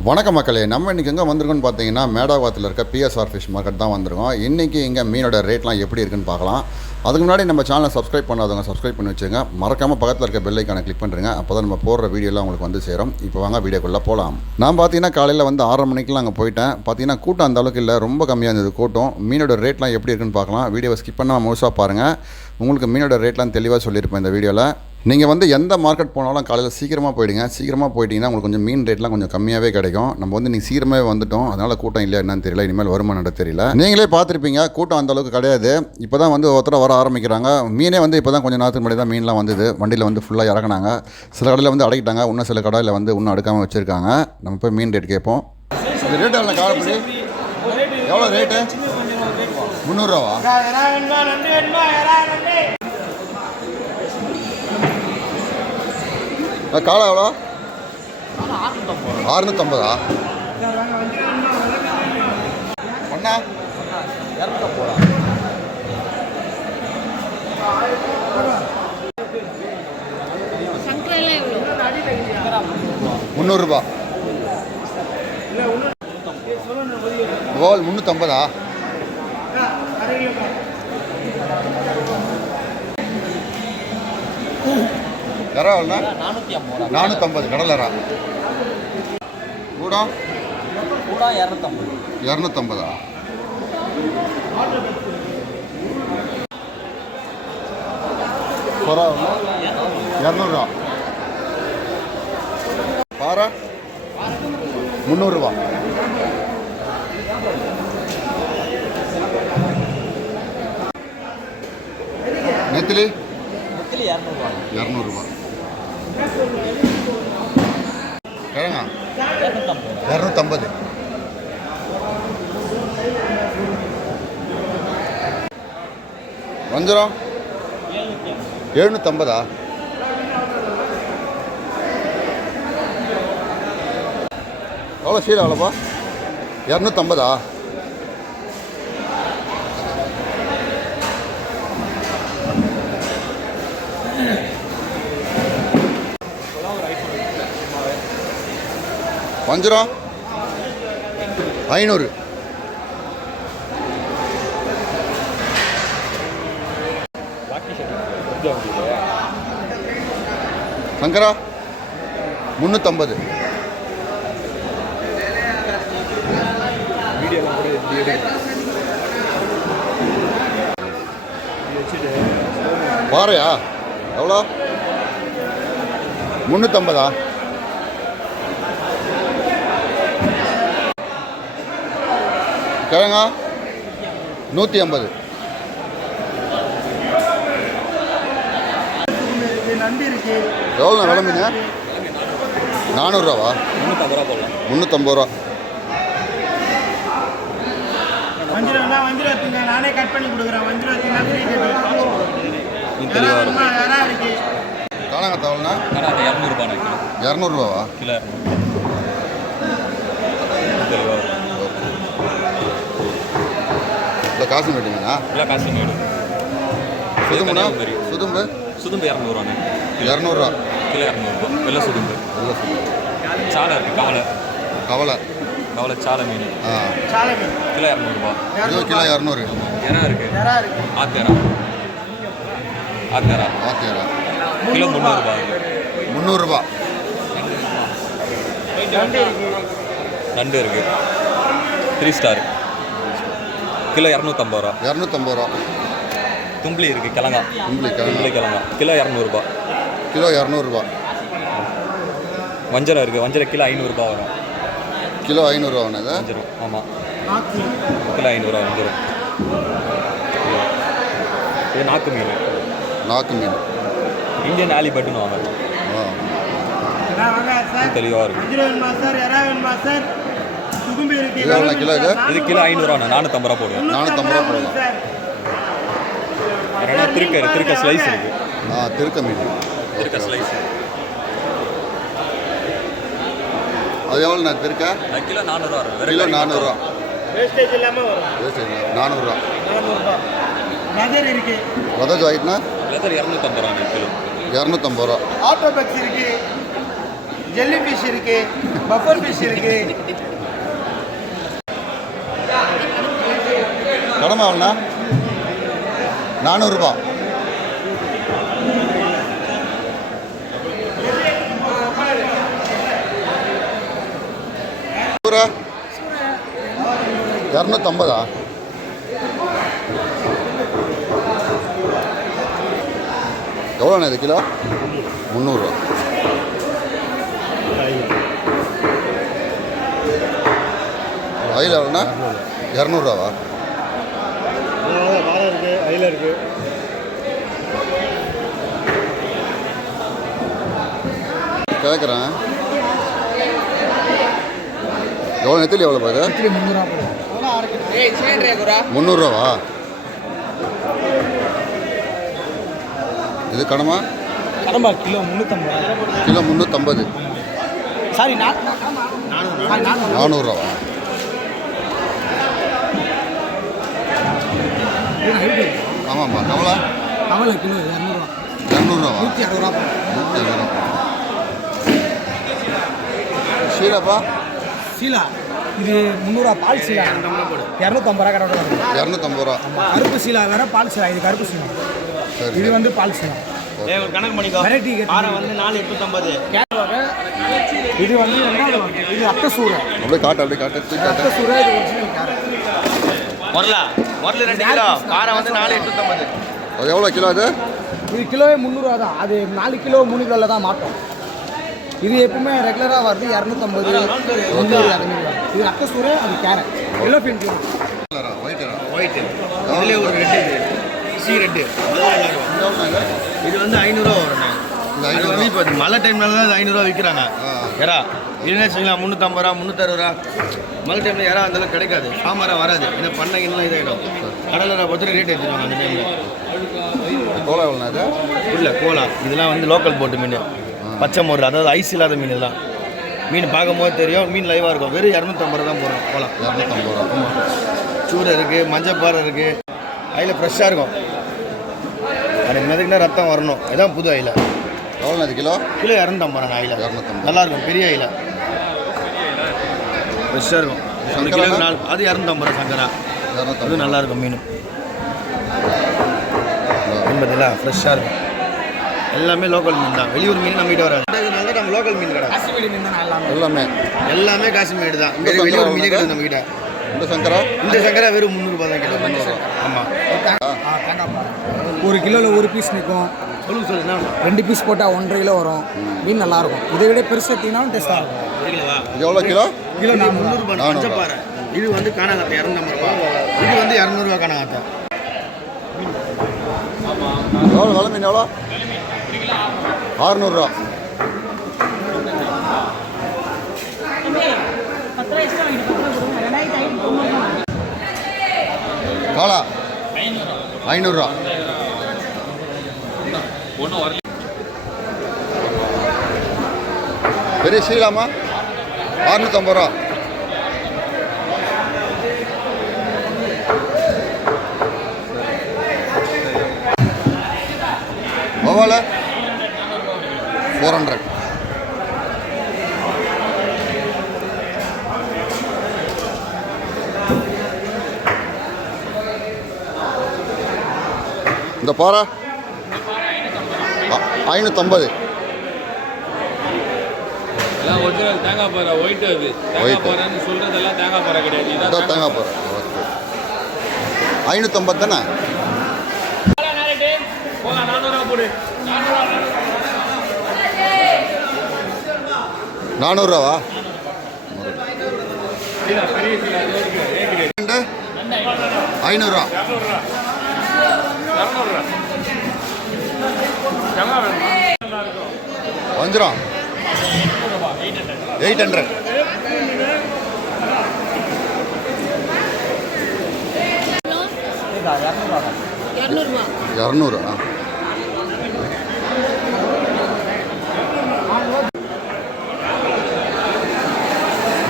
வணக்கம் மக்களே நம்ம இன்றைக்கி எங்கே வந்திருக்கோம்னு பார்த்தீங்கன்னா மேடாவாத்தில் இருக்க பிஎஸ்ஆர் ஃபிஷ் மார்க்கெட் தான் வந்திருக்கோம். இன்றைக்கி இங்கே மீனோட ரேட்லாம் எப்படி இருக்குன்னு பார்க்கலாம். அதுக்கு முன்னாடி நம்ம சேனலை சப்ஸ்கிரைப் பண்ணாதவங்க சப்ஸ்கிரைப் பண்ணி வச்சுங்க மறக்காமல் பக்கத்தில் இருக்க பெல்லைக்கான கிளிக் பண்ணுறங்க அப்போ தான் நம்ம போடுற வீடியோலாம் உங்களுக்கு வந்து சேரும். இப்போ வாங்க வீடியோக்குள்ளே போகலாம் நான் பார்த்தீங்கன்னா காலையில் வந்து ஆறரை மணிக்கெலாம் அங்கே போயிட்டேன். பார்த்தீங்கன்னா கூட்டம் அந்த அளவுக்கு இல்லை. ரொம்ப கம்மியாக இருந்தது கூட்டம். மீனோட ரேட்லாம் எப்படி இருக்குன்னு பார்க்கலாம். வீடியோவை ஸ்கிப் பண்ணாமல் முழுசாக பாருங்கள் உங்களுக்கு மீனோட ரேட்லாம் தெளிவாக சொல்லியிருப்பேன் இந்த வீடியோவில் நீங்கள் வந்து எந்த மார்க்கெட் போனாலும் காலையில் சீக்கிரமாக போயிடுங்க. சீக்கிரமாக போயிட்டீங்கன்னா உங்களுக்கு கொஞ்சம் மீன் ரேட்லாம் கொஞ்சம் கம்மியாகவே கிடைக்கும். நம்ம வந்து நீங்கள் சீக்கிரமாகவே வந்துட்டோம். அதனால் கூட்டம் இல்லை என்னன்னு தெரியல. இனிமேல் வருமானம் தெரியல. நீங்களே பார்த்துருப்பீங்க. கூட்டம் அந்த அளவுக்கு கிடையாது. இப்போ தான் வந்து ஒருத்தர வர ஆரம்பிக்கிறாங்க. மீனே வந்து இப்போ தான் கொஞ்சம் நேரத்துக்கு முன்னாடி தான் மீன்லாம் வந்தது. வண்டியில் வந்து ஃபுல்லாக இறக்குனாங்க சில கடையில் வந்து அடைக்கிட்டாங்க. இன்னும் சில கடையில் வந்து இன்னும் அடுக்காமல் வச்சுருக்காங்க. நம்ம போய் மீன் ரேட் கேட்போம். இந்த ரேட் எவ்வளோ எவ்வளோ ரேட்டு முந்நூறுரூவா காலை எவ்வளோ? அறுநூத்தம்பதா ஒன்றா முந்நூறுரூபா கோல் முந்நூற்றம்பதா எறா எவ்வளோண்ணா நானூற்றி ஐம்பது ரூபா நானூற்றம்பது கடல் எறா கூடம் கூட இரநூத்தம்பது? இரநூத்தம்பதா சொரா இரநூறுவா. பாறை. முந்நூறுரூவா நெத்திலி இரநூறுவா. இரநூறுவா. கிழங்கா இரநூத்தம்பது. வஞ்சரம் எழுநூற்றம்பதா எவ்வளோ சீலை எவ்வளோப்பா இரநூத்தம்பதா? வஞ்சரம் ஐநூறு. சங்கரா முந்நூற்றம்பது பாறையா? எவ்வளோ? முந்நூற்றம்பதா கிழங்கா? நூற்றி ஐம்பது எவ்வளோ விலை மீன் நானூறுரூவா முந்நூற்றம்பது ரூபா. போடலாம் முந்நூற்றம்பது ரூபா நானே கட் பண்ணி கொடுக்குறேன். வஞ்சிரத்துனா ஃப்ரீ இன்னும் தெளிவாக இருக்கும் யாரா இருக்கு காணாங்கத்த எவ்வளோண்ணா ஆனால் அது இரநூறுபா கிலோ இரநூறுவாவா கிலோ தெளிவாக இருக்கும் இல்லை காசு போயிட்டீங்களா கிலோ காசு மேடு சுதும்புண்ணா பெரிய சுதும்பு? சுதும்பு இரநூறுவாண்ணே. இரநூறுவா. கிலோ இரநூறுபா வெள்ளை சுதும்பு. நல்ல சுதும்பு. சாலை இருக்குது கவலை. கவலை. கவலை சாலை மீன். ஆ. சாலைக்கு கிலோ இரநூறுபா இது கிலோ இரநூறு. இறா இருக்குது யாரா இருக்கு. ஆத்தேரா ஆத்தேரா ஆத்தியாரா கிலோ முந்நூறுபா. முந்நூறுரூபா நண்டு இருக்கு. நண்டு இருக்குது த்ரீ ஸ்டார் கிலோ இரநூத்தம்பது ரூபா. இரநூத்தம்பது ரூபா. தும்பளி இருக்குது கிழங்கா. தும்பளி கிழங்கு. கிழங்கா. கிலோ இரநூறுபா. கிலோ இரநூறுபா. வஞ்சரம் இருக்குது வஞ்சரம் கிலோ ஐநூறுரூபா வரும். கிலோ ஐநூறுரூவா இது? வஞ்சரம். ஆமாம் கிலோ ஐநூறுரூவா வஞ்சரம். இது நாக்கு மீன். நாக்கு மீன். இந்தியன் ஆலி பட்டுன்னு வாங்க தெளிவாக இருக்கும் இது எவ்வளோ கிலோ இது? கிலோ ஐநூறுரூவா நானூற்றம்பது ரூபா போடுவேன் நானூத்தம்பது ரூபா போடலாம். சார் ரெண்டா திருக்க திருக்க ஸ்லைஸ் இருக்குது ஆ திருக்க மீன். திருக்க ஸ்லைஸ் அது எவ்வளோண்ணா திருக்க? கிலோ வெறும் கிலோ நானூறுரூவா வேஸ்டேஜ் இல்லாமல் வேஸ்டேஜ் நானூறுரூவா நகர் இருக்கு. உதஜ் ஆகிட்டுனா லெதர் இரநூத்தம்பது ரூபா கிலோ. இரநூத்தம்பது ரூபா. ஆட்டோ பக்ஸ் இருக்கு. ஜெல்லி ஃபிஷ் இருக்கு. பஃபர் ஃபிஷ் இருக்கு. கடமை நானூறுரூபா சூரா? இரநூத்தம்பதா? எவ்வளோண்ணா இது கிலோ? முந்நூறுரூவா அயில் எவ்வளோண்ணா? இரநூறுவாவா? அயில இருக்குது கேட்குறேன் எவ்வளோ நெத்திலி எவ்வளோ பாது முந்நூறுரூவா இது கடமா கடம்பா கிலோ முந்நூற்றம்பது கிலோ முந்நூற்றம்பது சாரி நான் நானூறுரூவா. ஆமாம்மா எவ்வளோ கவலை கிலோ இரநூறுவா. இரநூறுவா? நூற்றி அறுபது ரூபா. நூற்றி அறுபது ஷீலாப்பா சீலா. இது முந்நூறுவா பால் சீலா. இரநூத்தம்பது ரூபா கடை இரநூத்தம்பது ரூபா. கருப்பு சீலா வேற பால் சீலா. இது கருப்பு சீலா. இது வந்து பால் சீலா. ஒரு கணக்கு பண்ணிக்கோ. வெரைட்டி வந்து நாலு எட்நூத்தம்பது. இது வந்து. இது அத்தை சூறை. அப்படியே காட்டு அப்படியே காட்டு. அத்தை சூறை இது ஒரிஜினல் கேரட். முதல்ல ரெண்டு கிலோ. பாறை வந்து நாலு எட்நூத்தம்பது. அது எவ்வளோ கிலோ அது? இது கிலோவே முந்நூறுவா தான். அது நாலு கிலோ மூணு கிலோவில் தான் மாட்டோம். இது எப்பவுமே ரெகுலராக வருது இரநூத்தம்பது முந்நூறு இரநூறுவா இது அத்தை சூறை அது கேரட். எல்லோ பிங்க் ஒயிட் ஒரு ரெட்டு இது. சி ரெட்டு இது வந்து ஐநூறுரூவா வரும்ண்ணே இந்த அது வந்து இப்போ மழை டைம்னால தான் இது ஐநூறுரூவா விற்கிறாங்க. ஏரா இல்லைன்னு வச்சுக்கலாம் முந்நூற்றம்பது ரூபா முந்நூற்றறுபது ரூபா. மழை டைமில் யாரா அந்தளவுக்கு கிடைக்காது. சாமரா வராது. இந்த பண்ணைங்கலாம் இதாகிடும் கடலில் பொறுத்த ரேட் எடுத்துருவாங்க அந்த டைமில் கோலா எவ்வளோண்ணா இது? இல்லை கோலா. இதெல்லாம் வந்து லோக்கல் போட்டு மீன். பச்சை மோர் அதாவது ஐஸ் இல்லாத மீன் இதெல்லாம் மீன் பார்க்கும்போது தெரியும். மீன் லைவாக இருக்கும். வெறும் இரநூத்தம்பது ரூபா தான் போகிறோம் கோலா. இரநூத்தம்பது ரூபா. சூரை இருக்குது மஞ்சப்பாறை இருக்குது அதில் ஃப்ரெஷ்ஷாக இருக்கும். அது ரத்தம் வரணும். இதான் புது அயில. எவ்வளோண்ணா இது கிலோ? கிலோ இரநூத்தம்பது ரூபா அயில. இரநூத்தம்பது. நல்லா இருக்கும் பெரிய அயில. ஃப்ரெஷ்ஷாக இருக்கும் ஒரு கிலோ? நாலு அது இரநூத்தம்பது ரூபா சங்கரா. அது இரநூத்தம்பது நல்லா இருக்கும் மீன் என்பதில்ல ஃப்ரெஷ்ஷாக இருக்கும். எல்லாமே லோக்கல் மீன் தான். வெளியூர் மீன் நம்ம கிட்ட வராது இதனால நம்ம லோக்கல் மீன் கடை. எல்லாமே. எல்லாமே காஷ்மீர் தான். வெளியூர் மீனே கிடையாது நம்ம கிட்ட இந்த சங்கரா? இந்த சங்கரா வெறும் முந்நூறுபா தான் கிலோ. ஆமாம் ஒரு கிலோவில் ஒரு பீஸ் நிற்கும் சொல்லுங்க சொல்லு என்ன வேணும்? ரெண்டு பீஸ் போட்டால் ஒன்றரை கிலோ வரும். மீன் நல்லாயிருக்கும். இதை விட பெருசு எடுத்தீங்கன்னாலும் டேஸ்ட்டாக இருக்கும். எவ்வளோ கிலோ? கிலோ நான் முந்நூறுபா நானூறுபா. மஞ்சப்பாறை இது வந்து காணாங்கத்தை இரநூத்தம்பது ரூபா. இது வந்து இரநூறுவா காணாங்கத்தை எவ்வளோ விலை மீன் எவ்வளோ ஆறுநூறுரூவா காலா? ஐநூறுரூவா பெரிய சீலாமா? அறுநூற்றம்பது ரூபா. பவால ஃபோர் ஹண்ட்ரட் இந்த பாறை ஐநூற்றம்பது எல்லாம் ஒரிஜினல் தேங்காய் பாறை ஒயிட் அது. தேங்காய் White. பாறைன்னு சொல்றதெல்லாம் தேங்காய் பாறை கிடையாது. இதான் தேங்காய் பாறை. ஓகே ஐநூற்றம்பது தானே? நானூறுரூவா. ஐநூறுரூவா. வஞ்சிரம் எயிட் ஹண்ட்ரட். இரநூறுவா. இரநூறு? ஆ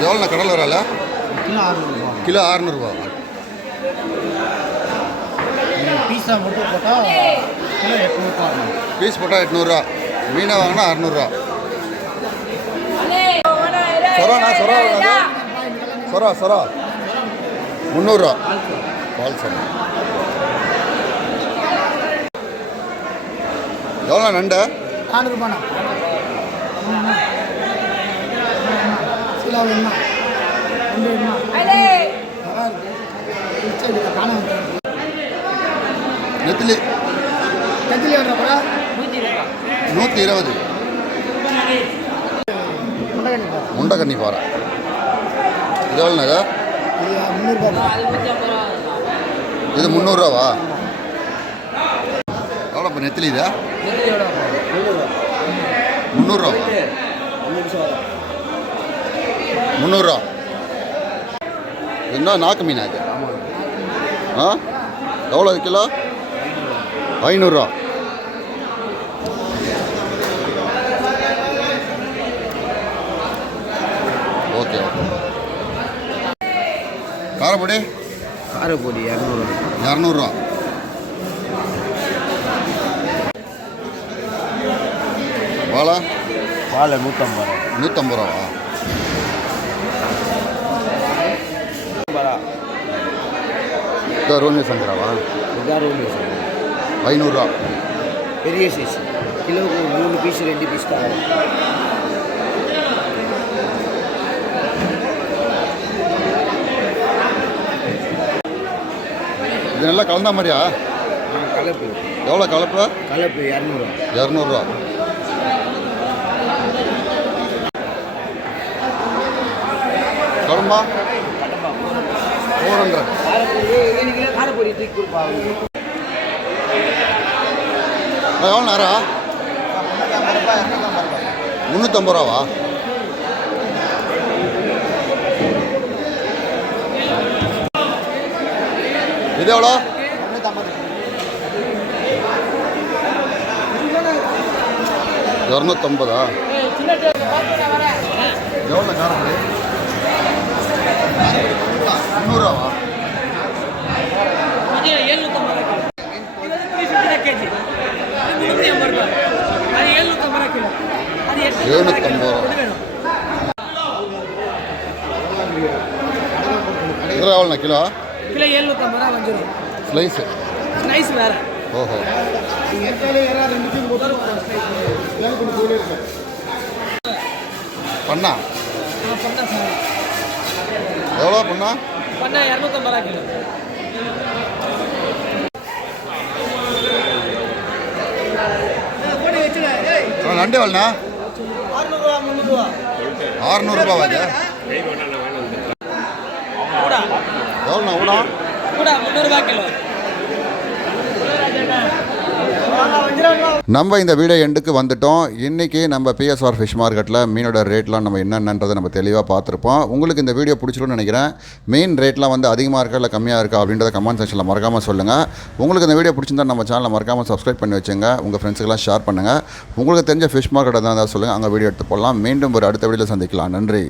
எவ்வளோண்ணா கடல் வரால கிலோ ஆறுநூறுபா அறுநூறுபா பீஸா மட்டும் போட்டால் கிலோ எட்நூறுபா. பீஸ் போட்டால் எட்நூறுரூவா மீனை வாங்கினா அறநூறுவா. சொராண்ணா சொரா சொரா சொரா. முந்நூறுரூவா. பால் சொரா. எவ்வளோ நண்டு? நானூறுபாண்ணா. கிலோ வேணுமா? நெத்திலி. வேணும்ப்பா நூற்றி இருபது. முண்டகணிப்பா முண்டக்கண்ணி பாறை. இது எவ்வளோண்ணா இது முந்நூறுரூவா எவ்வளோ இப்போ நெத்திலி இதா? முந்நூறுரூவா. முந்நூறுரூவா. என்ன நாக்கு மீனா இது? ஆ? எவ்வளோ கிலோ? ஐநூறுரூவா. Okay okay. காரப்பொடி? காரப்பொடி இரநூறு. இரநூறுவா. வாழை? வாழை நூற்றம்பது ரூபா. நூற்றம்பது ரூபாவா இதோ ரோமி சங்கராவா இதான் ஐநூறுரூவா பெரிய சைஸ் கிலோவுக்கு மூணு பீஸ் ரெண்டு பீஸ் தான் இது நல்லா கலந்தா மாதிரியா? கலப்பு. எவ்வளோ கலப்பு? கலப்பு இரநூறுவா. இரநூறுவா. குழம்பா ஃபோர் ஹண்ட்ரட் எவ்வளோ நேரம்? முந்நூற்றம்பது ரூபாவா? இது எவ்வளோ? இரநூத்தம்பதா? எவ்வளோ காரம் முந்நூறுவா எழுநூற்றம்பது ரூபா எவ்வளோண்ணா கிலோ? கிலோ எழுநூற்றம்பது ரூபா வந்துடும் ஸ்லைஸு. ஸ்லைஸ் வேறு. ஓஹோ. பண்ணா? பண்ணா சார். எவ்வளோ பண்ணா? பண்ணா இரநூத்தம்பது ரூபா கிலோ. நண்டு எவ்வளோண்ணா? அது கூடா எவ்வளோண்ணா ஊடா. கூடா முந்நூறுபா கிலோ. நம்ம இந்த வீடியோ எண்டுக்கு வந்துட்டோம். இன்றைக்கி நம்ம பிஎஸ்ஆர் ஃபிஷ் மார்க்கெட்டில் மீனோட ரேட்லாம் நம்ம என்னென்னன்றதை நம்ம தெளிவாக பார்த்துருப்போம். உங்களுக்கு இந்த வீடியோ பிடிச்சிருக்கும்னு நினைக்கிறேன். மீன் ரேட்லாம் வந்து அதிகமாக இருக்கா இல்லை கம்மியாக இருக்கா அப்படின்றத கமெண்ட் செக்ஷனில் மறக்காமல் சொல்லுங்கள் உங்களுக்கு இந்த வீடியோ பிடிச்சிருந்தா நம்ம சேனலை மறக்காமல் சப்ஸ்கிரைப் பண்ணி வச்சுங்க. உங்கள் ஃப்ரெண்ட்ஸுக்கெல்லாம் ஷேர் பண்ணுங்கள் உங்களுக்கு தெரிஞ்ச ஃபிஷ் மார்க்கெட் எதாவது சொல்லுங்கள் அங்கே வீடியோ எடுத்து போடலாம். மீண்டும் ஒரு அடுத்த வீடியோவில் சந்திக்கலாம். நன்றி.